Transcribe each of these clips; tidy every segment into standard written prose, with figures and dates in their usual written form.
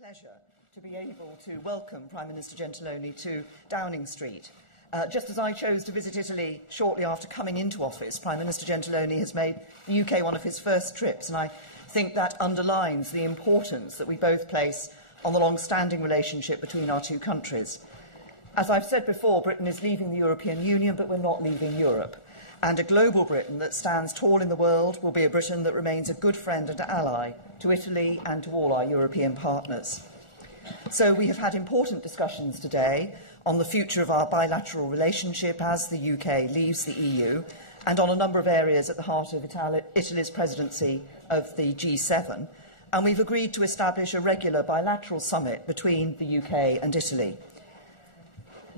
pleasure to be able to welcome Prime Minister Gentiloni to Downing Street. Just as I chose to visit Italy shortly after coming into office, Prime Minister Gentiloni has made the UK one of his first trips, and I think that underlines the importance that we both place on the long-standing relationship between our two countries. As I've said before, Britain is leaving the European Union, but we're not leaving Europe. And a global Britain that stands tall in the world will be a Britain that remains a good friend and ally to Italy and to all our European partners. So we have had important discussions today on the future of our bilateral relationship as the UK leaves the EU, and on a number of areas at the heart of Italy's presidency of the G7. And we've agreed to establish a regular bilateral summit between the UK and Italy.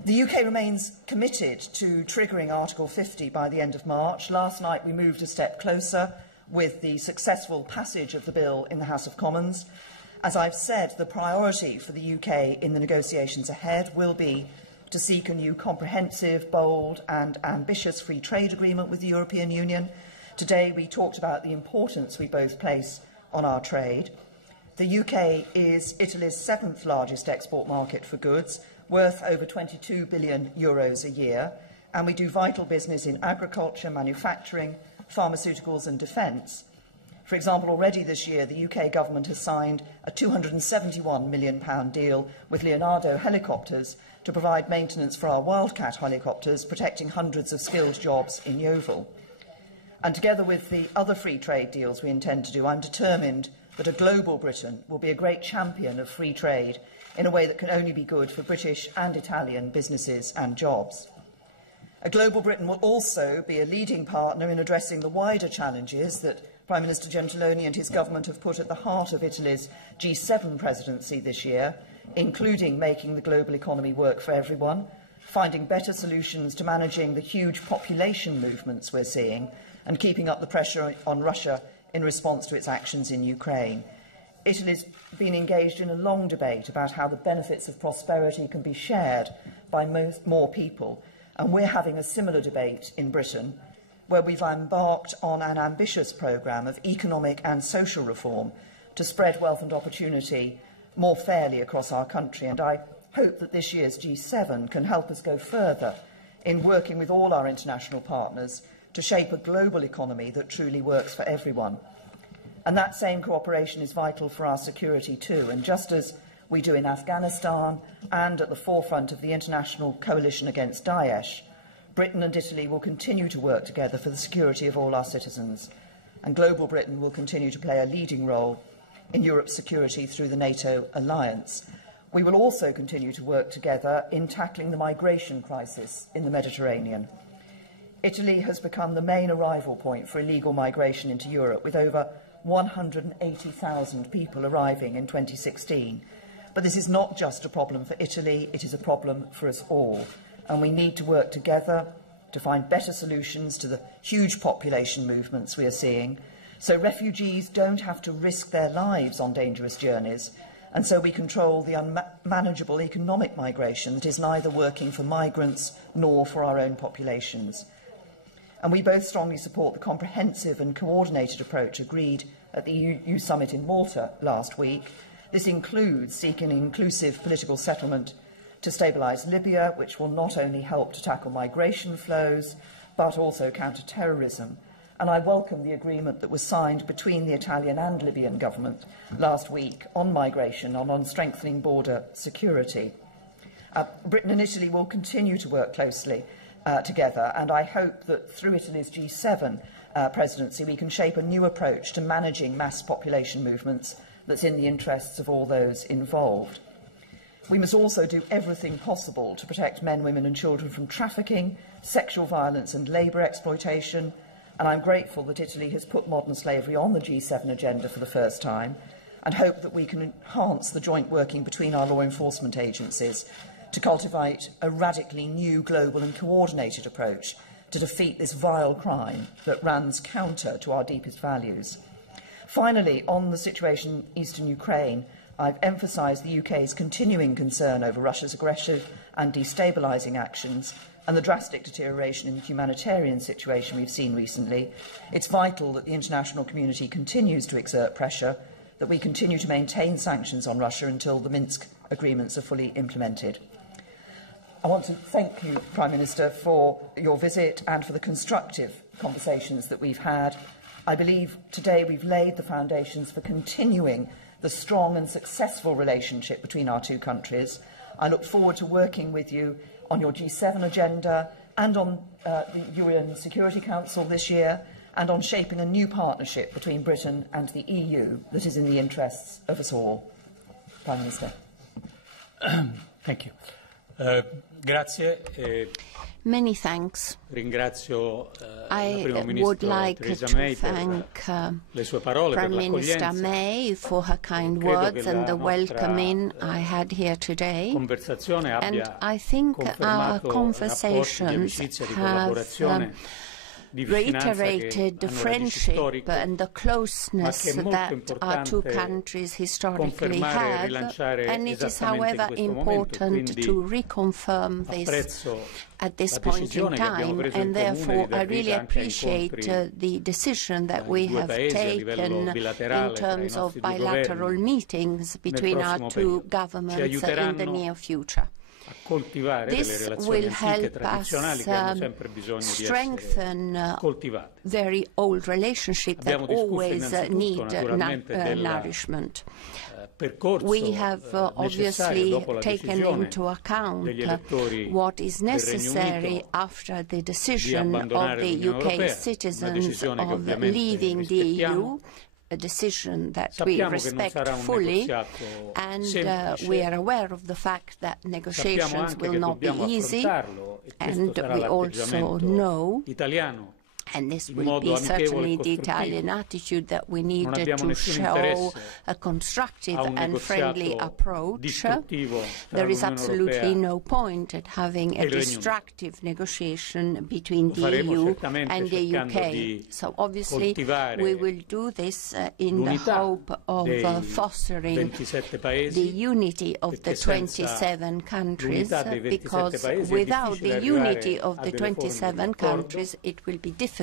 The UK remains committed to triggering Article 50 by the end of March. Last night we moved a step closer with the successful passage of the bill in the House of Commons. As I've said, the priority for the UK in the negotiations ahead will be to seek a new comprehensive, bold and ambitious free trade agreement with the European Union. Today we talked about the importance we both place on our trade. The UK is Italy's seventh largest export market for goods, worth over €22 billion a year, and we do vital business in agriculture, manufacturing, pharmaceuticals and defence. For example, already this year, the UK government has signed a £271 million deal with Leonardo Helicopters to provide maintenance for our Wildcat helicopters, protecting hundreds of skilled jobs in Yeovil. And together with the other free trade deals we intend to do, I'm determined that a global Britain will be a great champion of free trade in a way that can only be good for British and Italian businesses and jobs. A global Britain will also be a leading partner in addressing the wider challenges that Prime Minister Gentiloni and his government have put at the heart of Italy's G7 presidency this year, including making the global economy work for everyone, finding better solutions to managing the huge population movements we're seeing, and keeping up the pressure on Russia in response to its actions in Ukraine. Italy's been engaged in a long debate about how the benefits of prosperity can be shared by more people, and we're having a similar debate in Britain, where we've embarked on an ambitious programme of economic and social reform to spread wealth and opportunity more fairly across our country. And I hope that this year's G7 can help us go further in working with all our international partners to shape a global economy that truly works for everyone. And that same cooperation is vital for our security too. And just as we do in Afghanistan and at the forefront of the international coalition against Daesh, Britain and Italy will continue to work together for the security of all our citizens. And global Britain will continue to play a leading role in Europe's security through the NATO alliance. We will also continue to work together in tackling the migration crisis in the Mediterranean. Italy has become the main arrival point for illegal migration into Europe, with over 180,000 people arriving in 2016. But this is not just a problem for Italy, it is a problem for us all. And we need to work together to find better solutions to the huge population movements we are seeing, so refugees don't have to risk their lives on dangerous journeys, and so we control the unmanageable economic migration that is neither working for migrants nor for our own populations. And we both strongly support the comprehensive and coordinated approach agreed at the EU summit in Malta last week. This includes seeking an inclusive political settlement to stabilise Libya, which will not only help to tackle migration flows, but also counter terrorism. And I welcome the agreement that was signed between the Italian and Libyan government last week on migration and on strengthening border security. Britain and Italy will continue to work closely together, and I hope that through Italy's G7 presidency we can shape a new approach to managing mass population movements that's in the interests of all those involved. We must also do everything possible to protect men, women and children from trafficking, sexual violence and labour exploitation, and I'm grateful that Italy has put modern slavery on the G7 agenda for the first time, and hope that we can enhance the joint working between our law enforcement agencies to cultivate a radically new global and coordinated approach to defeat this vile crime that runs counter to our deepest values. Finally, on the situation in eastern Ukraine, I've emphasised the UK's continuing concern over Russia's aggressive and destabilising actions and the drastic deterioration in the humanitarian situation we've seen recently. It's vital that the international community continues to exert pressure that we continue to maintain sanctions on Russia until the Minsk agreements are fully implemented. I want to thank you, Prime Minister, for your visit and for the constructive conversations that we've had. I believe today we've laid the foundations for continuing the strong and successful relationship between our two countries. I look forward to working with you on your G7 agenda and on the UN Security Council this year, and on shaping a new partnership between Britain and the EU that is in the interests of us all. Prime Minister. Thank you. Grazie. Many thanks. Ringrazio I Primo would Ministro like Theresa to May thank per le sue parole, per Prime Minister l'accoglienza. May for her kind Credo words che and la the welcoming nostra I had here today. Conversazione And abbia I think our confermato rapporti di conversations amicizia e di have collaborazione di vicinanza che reiterated the hanno radici friendship storiche, and the ma closeness che è molto that our two importante countries historically confermare e have, rilanciare and it is esattamente however in questo momento. important Quindi to reconfirm this apprezzo at this la point in decisione che abbiamo time, preso in and comune therefore di dar I really vita anche a appreciate incontri the decision that tra we i due have paesi a livello taken bilaterale in tra i terms of nostri due bilateral governi meetings between our prossimo two periodo. Ci governments in the aiuteranno near future. a coltivare delle This relazioni will antiche help tradizionali us che hanno sempre bisogno di essere strengthen coltivate. very old relationships that Abbiamo discusso always innanzitutto need naturalmente del nourishment. percorso We have necessario obviously dopo la taken decisione into account degli elettori what is del Regno necessary Unito after the di decision of abbandonare the l'Unione UK Europea, una citizens decisione che of ovviamente leaving the EU, rispettiamo. a decision that we Sappiamo che non respect sarà un fully, negoziato and semplice. we are aware of the fact that Sappiamo negotiations anche will che not be dobbiamo easy, affrontarlo e questo and sarà we also l'atteggiamento know, italiano. and this in will modo be amichevole e certainly the costruttivo. Italian attitude, that we need Non abbiamo to nessun show interesse a constructive a un and friendly negoziato approach. distruttivo tra There is l'Unione absolutely Europea no point at having e a il Regno Unito. destructive negotiation between Lo the faremo EU certamente and the cercando UK. di So obviously coltivare we will do this in the l'unità hope of dei fostering 27 paesi, the unity of the perché senza 27 countries, l'unità dei 27 because paesi è without difficile the unity arrivare of a the delle forme di 27 accordo, countries, it will be difficult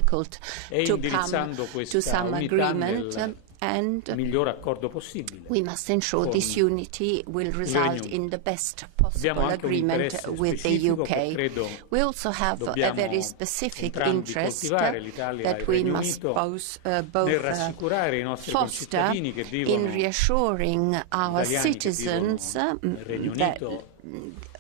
e to indirizzando come questa to some unità agreement, nel and miglior accordo possibile. we must ensure con this unity will result Regno in the best Abbiamo possible anche un agreement interesse with the specifico che UK. credo We also have a dobbiamo very specific entrambi interest coltivare, l'Italia e that il we Regno must Unito, both nel rassicurare i nostri foster concittadini che vivono in reassuring our italiani che citizens vivono nel Regno that Unito,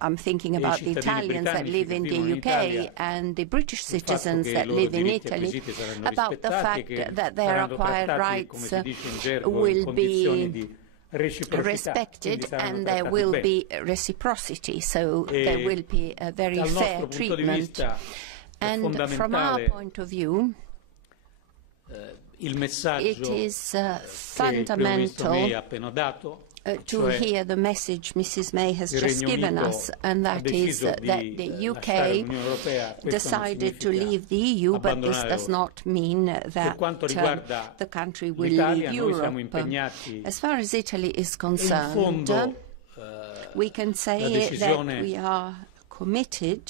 I'm thinking e i about the cittadini Italians that britannici live che in vivono in the UK Italia, and the British sul fatto citizens che that i loro live in diritti Italy, acquisiti saranno about the rispettati e fact che that their saranno acquired trattati, come rights si dice in gergo, in will condizioni be di reciprocità, respected, quindi saranno and there trattati will bene. be reciprocity, so there will be a very Dal fair nostro punto di treatment. vista è And from our fondamentale point of view, il messaggio it is che il Primo Ministro May ha fundamental appena dato, to cioè hear the message Mrs. May has il just Regno given Unito us, and ha that is deciso that di the lasciare UK l'Unione Europea. Questo non decided to significa leave the EU, but this abbandonare does l'Europa. not mean Per that quanto riguarda the country will l'Italia, leave noi siamo Europe. impegnati As far as Italy is e in concerned, fondo we can la say that decisione we are committed,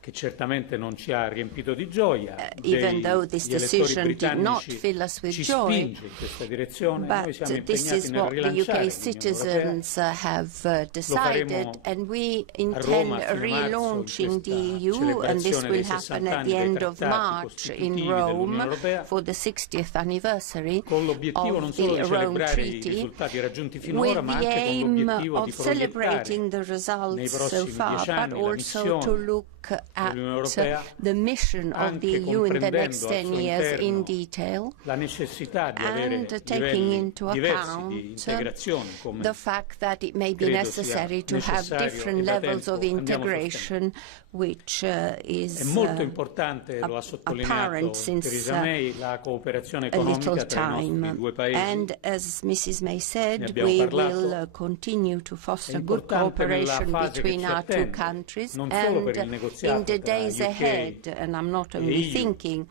che certamente non ci ha riempito di gioia, even though this gli elettori decision did not britannici fill us with ci joy, spinge in questa direzione. Noi siamo but this impegnati is nel what the rilanciare UK l'Unione citizens have decided, and we intend a fine relaunching marzo, the in EU, questa and this celebrazione will dei happen 60 at the anni end dei of trattati March in costitutivi Rome dell'Unione Europea, for the 60th anniversary con l'obiettivo non of solo the di Rome celebrare i Treaty, risultati raggiunti with finora, ma the anche con aim l'obiettivo di of celebrating proiettare the nei results so prossimi far, 10 but anni la also to missione look at dell'Unione Europea, the mission of the anche EU in the next comprendendo al 10 suo years in interno detail, la necessità di avere and taking livelli into diversi account di integrazione, come the fact that it may be credo necessary sia to have necessario different e da levels tempo of andiamo integration, which is È molto importante, lo ha sottolineato apparent since Theresa May, la cooperazione a little economica tra i nostri time. due paesi. And as Mrs. May Ne said, abbiamo we parlato. will continue to foster È good importante nella cooperation fase che between ci our two attende, countries, non solo per il and negoziato in the tra days UK ahead, and I'm not e only EU, thinking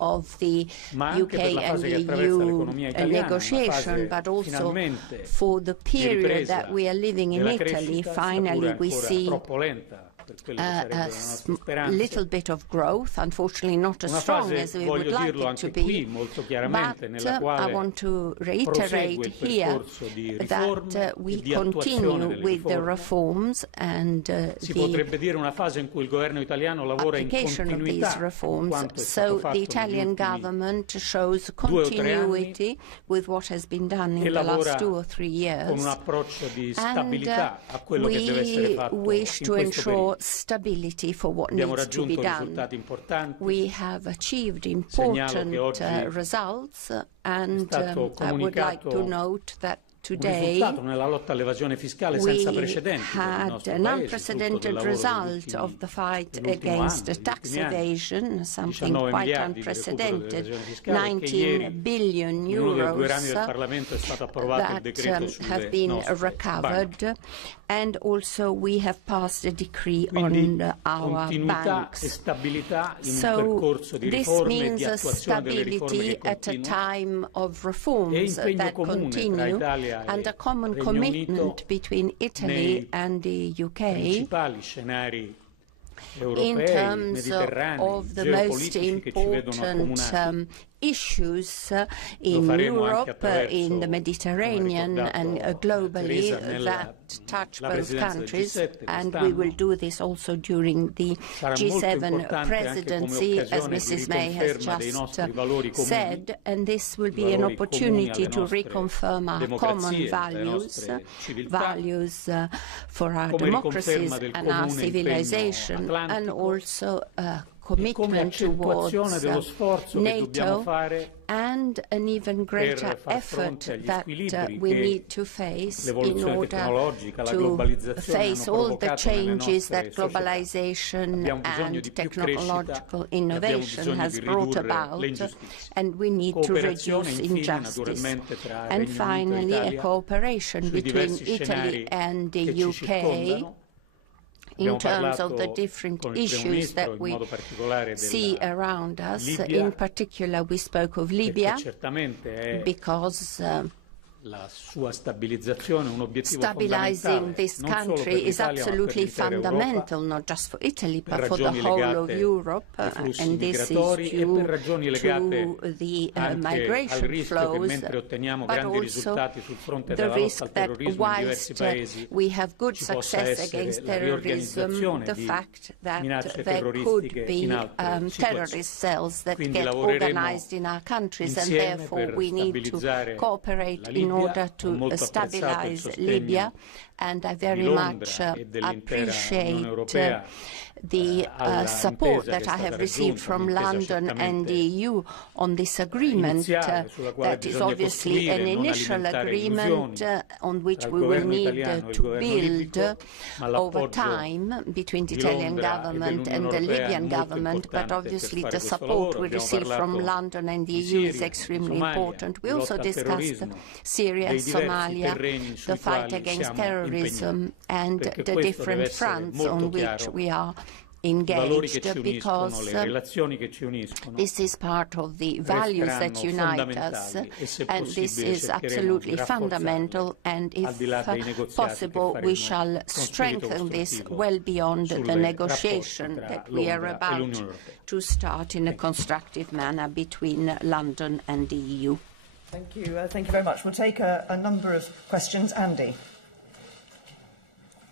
of the ma anche UK per la and fase che the attraversa EU l'economia italiana, una negotiation, fase but also finalmente for the di period ripresa that we are living in della Italy. crescita, sia Finally, pure we ancora see troppo lenta a little bit of growth, unfortunately not as strong as we would like it to be, but I want to reiterate here that we continue with the reforms and the application of these reforms, so the Italian government shows continuity with what has been done in the last 2 or 3 years, and we wish to ensure stability for what needs to be done. We have achieved important results, and I would like to note that today we had an unprecedented result of the fight against tax evasion, something quite unprecedented, 19 billion euros that have been recovered, and also we have passed a decree on our banks. So this means a stability at a time of reforms that continue, and a common commitment between Italy and the UK in terms of the most important issues in Europe, in the Mediterranean and globally that touch both countries, and we will do this also during the G7 presidency, as Mrs. May has just said, and this will be an opportunity to reconfirm our common values for our democracies and our civilization, and also commitment towards NATO, and an even greater effort that we need to face in order to face all the changes that globalization and technological innovation has brought about, and we need to reduce injustice. And finally, a cooperation between Italy and the UK in terms of the different issues that we see around us. In particular, we spoke of Libya, because stabilizing this country is absolutely fundamental, not just for Italy, but for the whole of Europe, and this is due to the migration flows, but also the risk that whilst we have good success against terrorism, the fact that there could be terrorist cells that get organized in our countries, and therefore we need to cooperate in order to stabilize Libya, and I very much appreciate the support that I have received from London and the EU on this agreement. That is obviously an initial agreement on which we will need to build over time between the Italian government and the Libyan government, but obviously the support we receive from London and the EU is extremely important. We also discussed Syria and Somalia, the fight against terrorism, and the different fronts on which we are engaged, because this is part of the values that unite us, and this is absolutely fundamental, and if possible we shall strengthen this well beyond the negotiation that we are about to start in a constructive manner between London and the EU. Thank you. Thank you very much. We'll take a number of questions. Andy.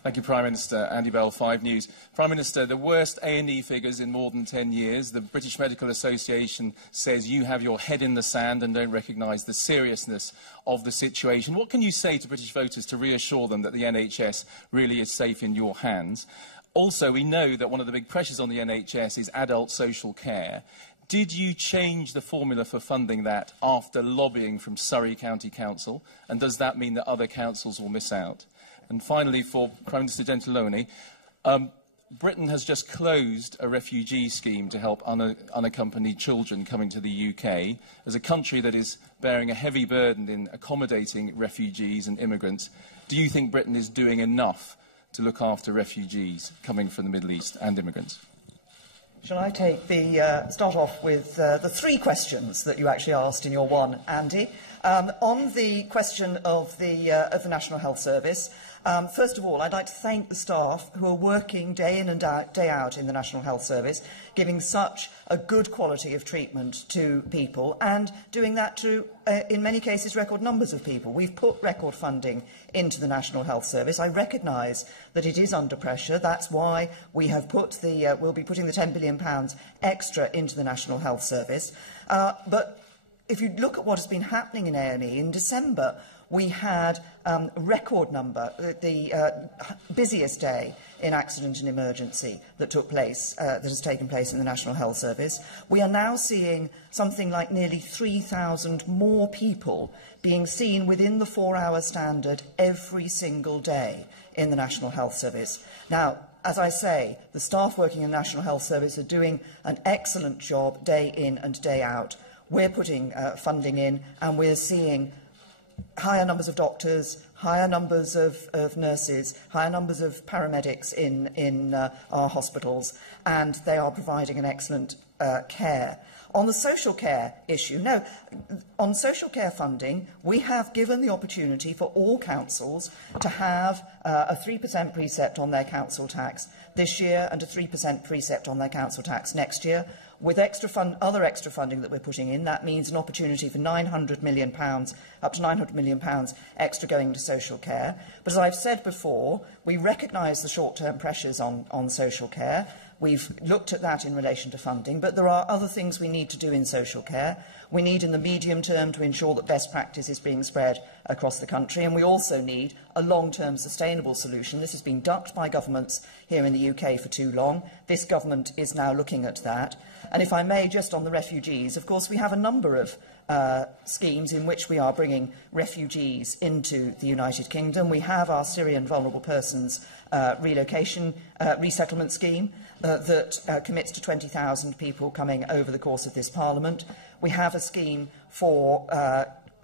Thank you, Prime Minister. Andy Bell, 5 News. Prime Minister, the worst A&E figures in more than 10 years. The British Medical Association says you have your head in the sand and don't recognise the seriousness of the situation. What can you say to British voters to reassure them that the NHS really is safe in your hands? Also, we know that one of the big pressures on the NHS is adult social care. Did you change the formula for funding that after lobbying from Surrey County Council? And does that mean that other councils will miss out? And finally, for Prime Minister Gentiloni, Britain has just closed a refugee scheme to help unaccompanied children coming to the UK. As a country that is bearing a heavy burden in accommodating refugees and immigrants, do you think Britain is doing enough to look after refugees coming from the Middle East and immigrants? Shall I start off with the 3 questions that you actually asked in your one, Andy? On the question of the National Health Service, first of all, I'd like to thank the staff who are working day in and day out in the National Health Service, giving such a good quality of treatment to people and doing that to, in many cases, record numbers of people. We've put record funding into the National Health Service. I recognise that it is under pressure. That's why we have put we'll be putting the £10 billion extra into the National Health Service. But if you look at what has been happening in A&E, in December we had a record number, the busiest day in accident and emergency that took place, that has taken place in the National Health Service. We are now seeing something like nearly 3,000 more people being seen within the 4-hour standard every single day in the National Health Service. Now, as I say, the staff working in the National Health Service are doing an excellent job day in and day out. We're putting funding in and we're seeing higher numbers of doctors, higher numbers of nurses, higher numbers of paramedics in our hospitals, and they are providing an excellent care. On the social care issue, on social care funding, we have given the opportunity for all councils to have a 3% precept on their council tax this year and a 3% precept on their council tax next year. With other extra funding that we're putting in, that means an opportunity for £900 million, up to £900 million extra going to social care. But as I've said before, we recognise the short-term pressures on social care. We've looked at that in relation to funding, but there are other things we need to do in social care. We need, in the medium term, to ensure that best practice is being spread across the country, and we also need a long-term sustainable solution. This has been ducked by governments here in the UK for too long. This government is now looking at that. And if I may, just on the refugees, of course, we have a number of schemes in which we are bringing refugees into the United Kingdom. We have our Syrian vulnerable persons resettlement scheme that commits to 20,000 people coming over the course of this Parliament. We have a scheme for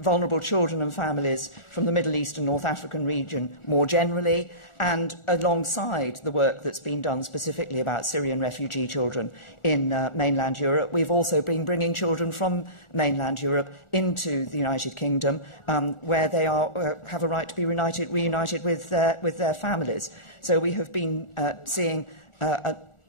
vulnerable children and families from the Middle East and North African region more generally, and alongside the work that's been done specifically about Syrian refugee children in mainland Europe, we've also been bringing children from mainland Europe into the United Kingdom, where they have a right to be reunited with their families. So we have been seeing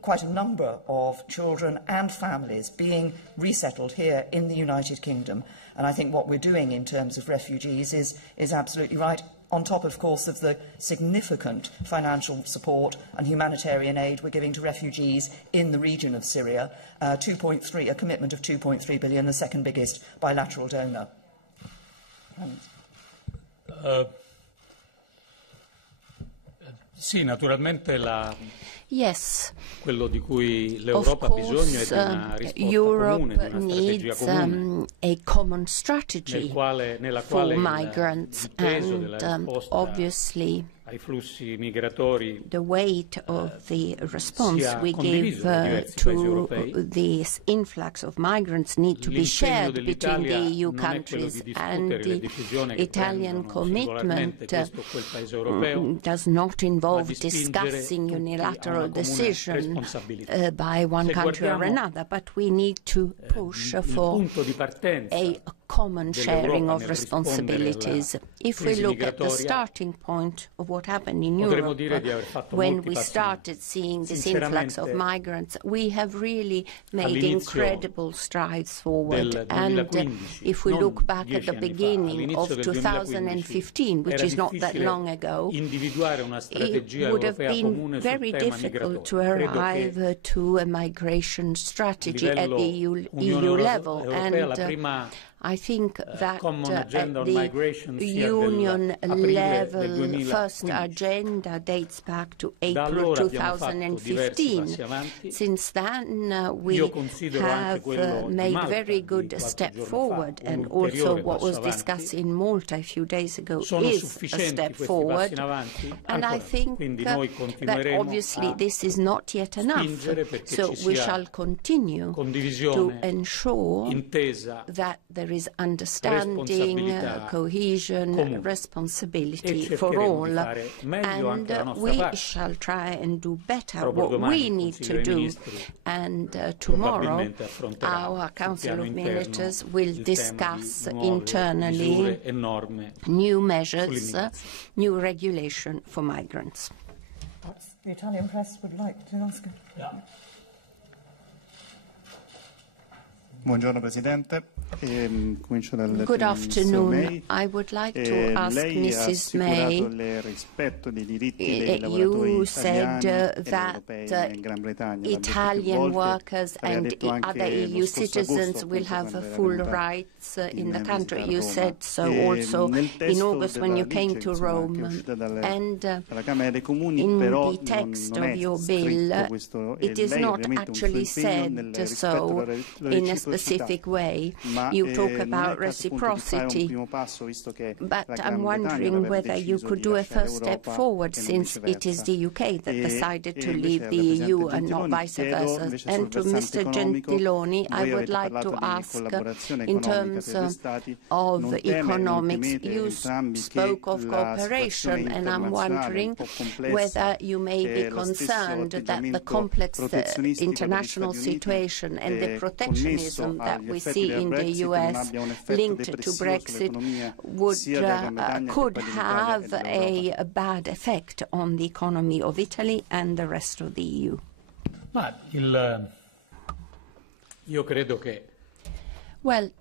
quite a number of children and families being resettled here in the United Kingdom. And I think what we're doing in terms of refugees is absolutely right, on top, of course, of the significant financial support and humanitarian aid we're giving to refugees in the region of Syria, a commitment of £2.3 billion, the second biggest bilateral donor. Sì, naturalmente Yes, quello di cui l'Europa ha bisogno è di una risposta comune, di una strategia comune, a common strategy nella for quale migrants, il peso della and risposta obviously ai flussi migratori the weight of the response sia we give to this influx of migrants need to be shared between the EU countries, and the Italian commitment does not involve discussing unilateral decisions by one country or another, but we need to push for a common sharing of responsibilities. If we look at the starting point of what happened in Europe, when we started seeing this influx of migrants, we have really made incredible strides forward. And if we look back at the beginning of 2015, which is not that long ago, it would have been very difficult to arrive to a migration strategy at the EU level. And I think that the union-level first agenda dates back to April 2015. Since then, we have made very good step forward, and also what was discussed in Malta a few days ago is a step forward. And I think that obviously this is not yet enough, so we shall continue to ensure that there is understanding, cohesion, responsibility for all, and we shall try and do better what we need to do. And tomorrow our Council of Ministers will discuss internally new measures, new regulation for migrants. Perhaps the Italian press would like to ask. Yeah. Buongiorno Presidente. Good afternoon. I would like to ask Mrs. May, you said that Italian workers and other EU citizens will have full rights in the country. You said so also in August when you came to Rome. And in the text of your bill, it is not actually said so in a specific way. You talk about reciprocity, but I'm wondering whether you could do a first step forward, since it is the UK that decided to leave the EU and not vice versa. And to Mr. Gentiloni, I would like to ask, in terms of economics, you spoke of cooperation, and I'm wondering whether you may be concerned that the complex international situation and the protectionism that we see in the US linked to Brexit could have a bad effect on the economy of Italy and the rest of the EU. Io credo che, well,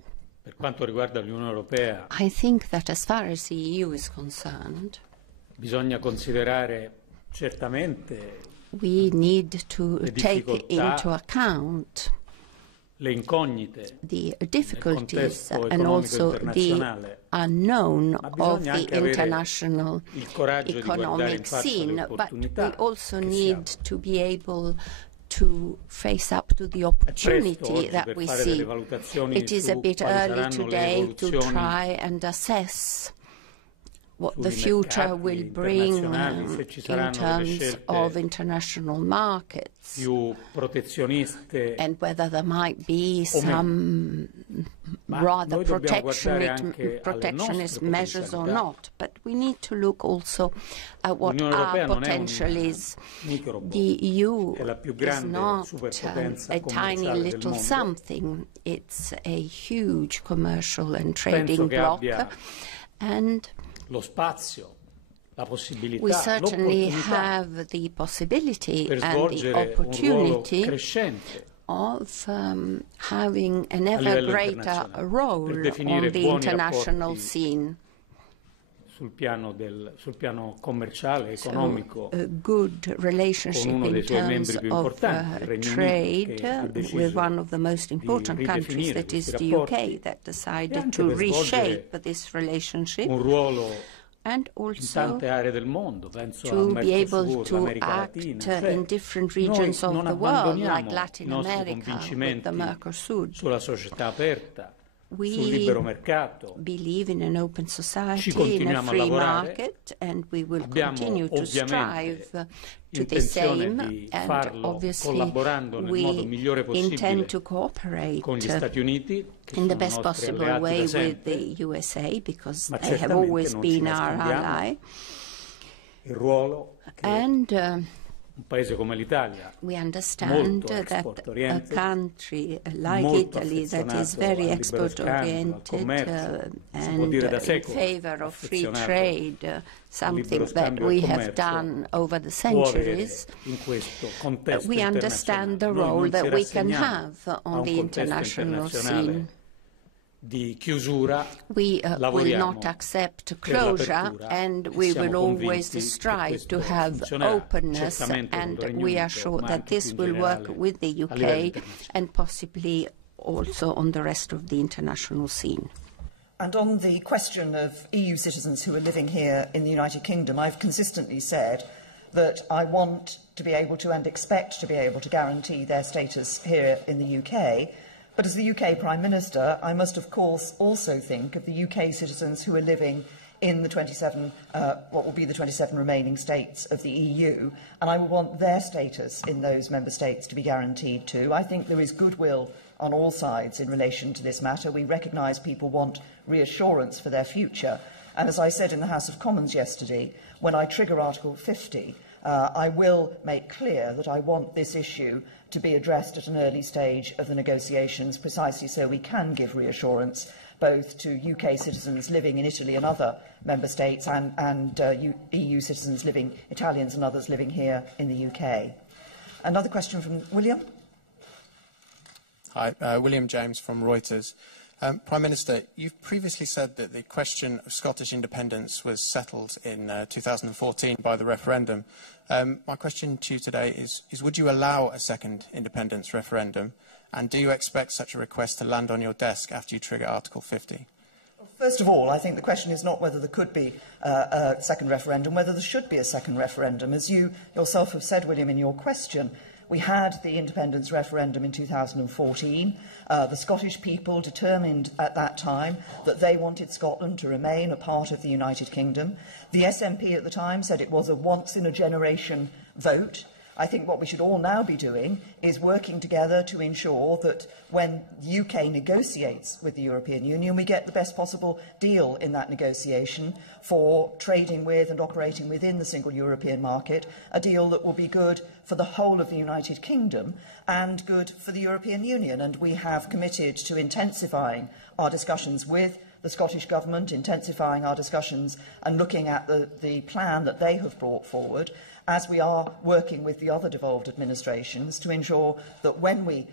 per quanto riguarda l'Unione Europea, I think that as far as the EU is concerned, bisogna considerare certamente we need to take into account the difficulties and also the unknown of the international economic scene, but we also need to be able to face up to the opportunity that we see. It is a bit early today to try and assess what the future will bring in terms of international markets, and whether there might be some rather protectionist measures or not. But we need to look also at what our potential is. The EU is not a tiny little something. It's a huge commercial and trading bloc, and we certainly have the possibility and the opportunity of having an ever greater role on the international scene. Sul piano commerciale, economico, a good relationship in terms of trade with one of the most important countries, that is the UK, that decided to reshape this relationship, and also to be able to act in different regions of the world, like Latin America, with the Mercosur. We believe in an open society, in a free market, and we will continue to strive to the same, and obviously we intend to cooperate in the best possible way with the USA, because they have always been our ally. And we understand that a country like Italy, that is very export-oriented and in favor of free trade, something that we have done over the centuries, we understand the role that we can have on the international scene. We will not accept closure, and we will always strive to have openness, and we are sure that this will work with the UK and possibly also on the rest of the international scene. And on the question of EU citizens who are living here in the United Kingdom, I've consistently said that I want to be able to and expect to be able to guarantee their status here in the UK. But as the UK Prime Minister, I must of course also think of the UK citizens who are living in the 27, what will be the 27 remaining states of the EU, and I would want their status in those member states to be guaranteed too. I think there is goodwill on all sides in relation to this matter. We recognise people want reassurance for their future. And as I said in the House of Commons yesterday, when I trigger Article 50, I will make clear that I want this issue to be addressed at an early stage of the negotiations, precisely so we can give reassurance both to UK citizens living in Italy and other member states and EU citizens living, Italians and others living here in the UK. Another question from William. Hi, William James from Reuters. Prime Minister, you've previously said that the question of Scottish independence was settled in 2014 by the referendum. My question to you today is would you allow a second independence referendum? And do you expect such a request to land on your desk after you trigger Article 50? First of all, I think the question is not whether there could be a second referendum, whether there should be a second referendum. As you yourself have said, William, in your question, we had the independence referendum in 2014. The Scottish people determined at that time that they wanted Scotland to remain a part of the United Kingdom. The SNP at the time said it was a once-in-a-generation vote. I think what we should all now be doing is working together to ensure that when the UK negotiates with the European Union, we get the best possible deal in that negotiation for trading with and operating within the single European market, a deal that will be good for the whole of the United Kingdom and good for the European Union. And we have committed to intensifying our discussions with the Scottish Government, intensifying our discussions and looking at the plan that they have brought forward, as we are working with the other devolved administrations to ensure that when we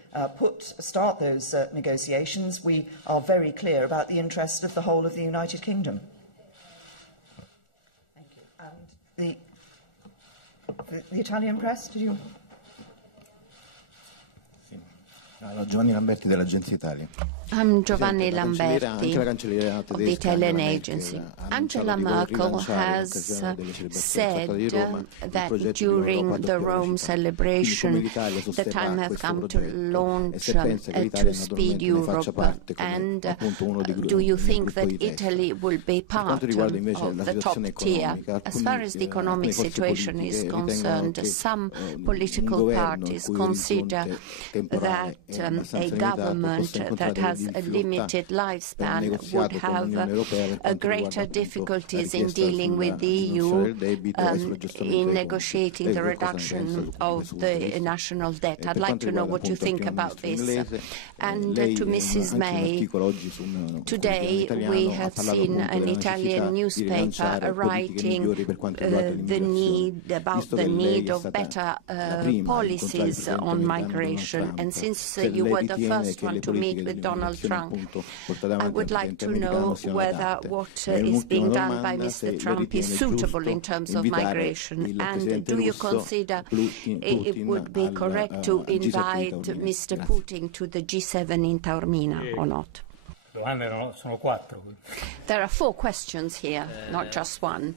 start those negotiations, we are very clear about the interest of the whole of the United Kingdom. Thank you. And the Italian press, did you? Allora, Giovanni Lamberti dell'Agenzia Italia. I'm Giovanni Lamberti of the Italian agency. Angela Merkel has said that during the Rome celebration the time has come to launch to speed Europe. And do you think that Italy will be part of the top tier? As far as the economic situation is concerned, some political parties consider that a government that has a limited lifespan would have greater difficulties in dealing with the EU in negotiating the reduction of the national debt. I'd like to know what you think about this. And to Mrs. May, today we have seen an Italian newspaper writing the need of better policies on migration. And since you were the first one to meet with Donald Trump, I would like to know whether what is being done by Mr. Trump is suitable in terms of migration, and do you consider it would be correct to invite Mr. Putin to the G7 in Taormina or not? There are 4 questions here, not just one.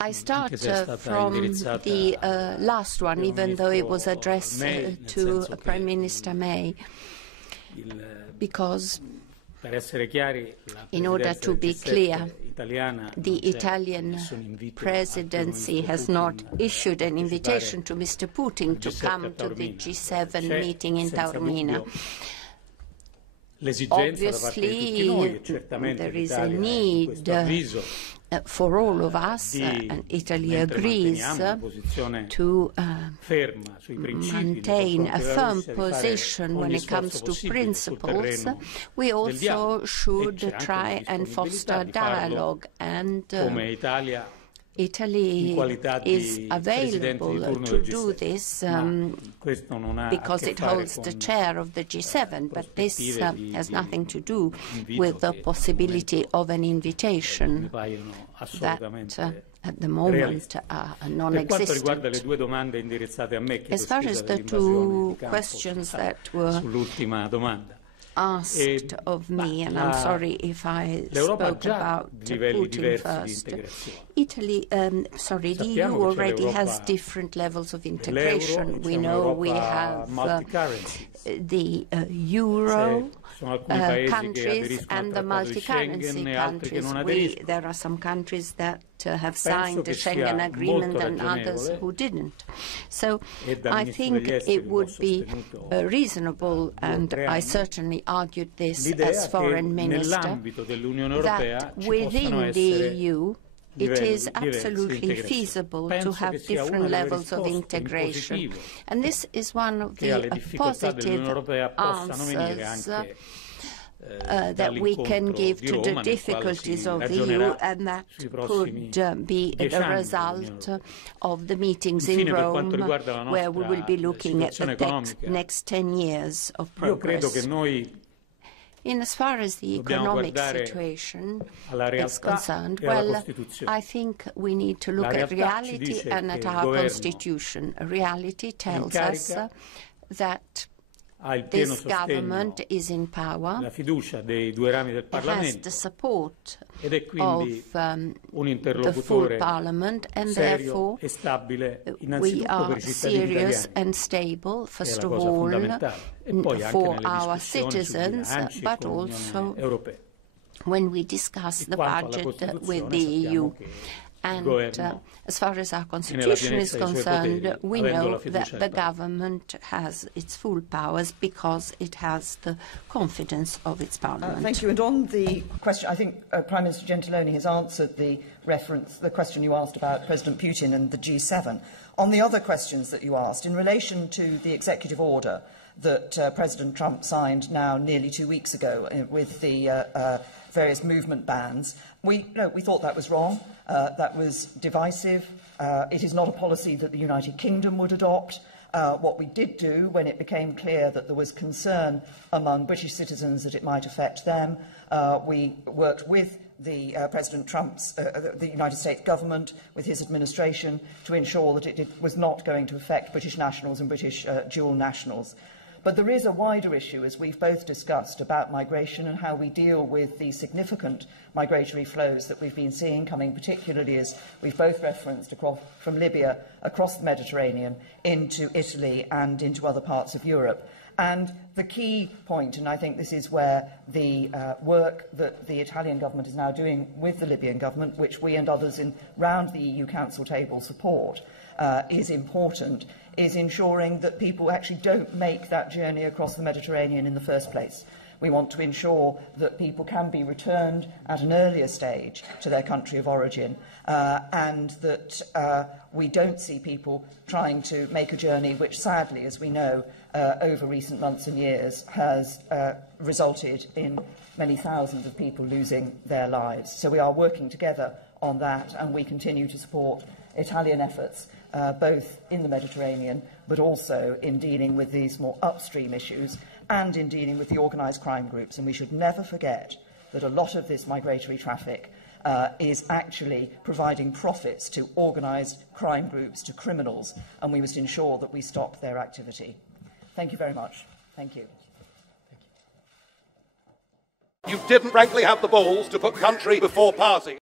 I start from the last one, even though it was addressed to Prime Minister May, because in order to be clear, the Italian presidency has not issued an invitation to Mr. Putin to come to the G7 meeting in Taormina. Obviously, there is a need for all of us, and Italy agrees, to maintain a firm position when it comes to principles. We also should try and foster dialogue, and Italy is available to do this because it holds the chair of the G7, but this has nothing to do with the possibility of an invitation that at the moment are non-existent. As far as the 2 questions that were asked of me, and I'm sorry if I spoke about Putin first. The EU already has different levels of integration. We know we have the euro, countries and the multi-currency countries. There are some countries that have signed the Schengen Agreement and others who didn't. So I think it would be reasonable, and I certainly argued this as Foreign Minister, that within the EU it is absolutely feasible to have different levels of integration. And this is one of the positive answers that we can give to the difficulties of the EU, and that could be the result of the meetings in Rome, where we will be looking at the next 10 years of progress. In as far as the economic situation is concerned, well, I think we need to look at reality and at our Constitution. Reality tells us that this government is in power, it has the support of the full Parliament, and therefore we are serious and stable, first of all, for our citizens, but also when we discuss the budget with the EU. And as far as our Constitution is concerned, we know that the government has its full powers because it has the confidence of its Parliament. Thank you. And on the question, I think Prime Minister Gentiloni has answered the question you asked about President Putin and the G7. On the other questions that you asked, in relation to the executive order that President Trump signed now nearly 2 weeks ago with the various movement bans, we thought that was wrong. That was divisive. It is not a policy that the United Kingdom would adopt. What we did do when it became clear that there was concern among British citizens that it might affect them, we worked with the President Trump's, the United States government, with his administration, to ensure that it was not going to affect British nationals and British dual nationals. But there is a wider issue, as we've both discussed, about migration and how we deal with the significant migratory flows that we've been seeing coming, particularly as we've both referenced, from Libya across the Mediterranean into Italy and into other parts of Europe. And the key point, and I think this is where the work that the Italian government is now doing with the Libyan government, which we and others round the EU Council table support, is important, is ensuring that people actually don't make that journey across the Mediterranean in the first place. We want to ensure that people can be returned at an earlier stage to their country of origin, and that we don't see people trying to make a journey which, sadly, as we know, over recent months and years, has resulted in many thousands of people losing their lives. So we are working together on that, and we continue to support Italian efforts both in the Mediterranean, but also in dealing with these more upstream issues and in dealing with the organised crime groups. And we should never forget that a lot of this migratory traffic is actually providing profits to organised crime groups, to criminals, and we must ensure that we stop their activity. Thank you very much. Thank you. You didn't frankly have the balls to put country before party.